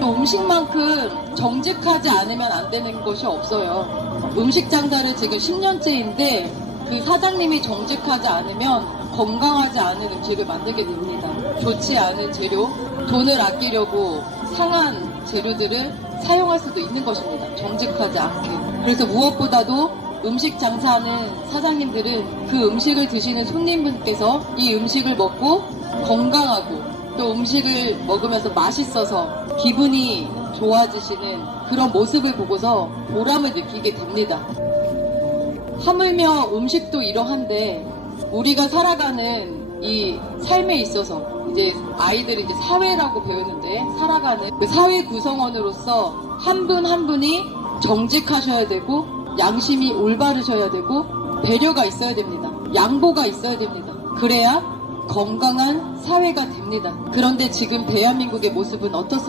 또 음식만큼 정직하지 않으면 안 되는 것이 없어요. 음식 장사를 지금 10년째인데 그 사장님이 정직하지 않으면 건강하지 않은 음식을 만들게 됩니다. 좋지 않은 재료, 돈을 아끼려고 상한 재료들을 사용할 수도 있는 것입니다. 정직하지 않게. 그래서 무엇보다도 음식 장사하는 사장님들은 그 음식을 드시는 손님분께서 이 음식을 먹고 건강하고 또 음식을 먹으면서 맛있어서 기분이 좋아지시는 그런 모습을 보고서 보람을 느끼게 됩니다. 하물며 음식도 이러한데 우리가 살아가는 이 삶에 있어서 이제 아이들이 이제 사회라고 배우는데 살아가는 그 사회 구성원으로서 한 분한 분이 정직하셔야 되고 양심이 올바르셔야 되고 배려가 있어야 됩니다. 양보가 있어야 됩니다. 그래야 건강한 사회가 됩니다. 그런데 지금 대한민국의 모습은 어떻습니까?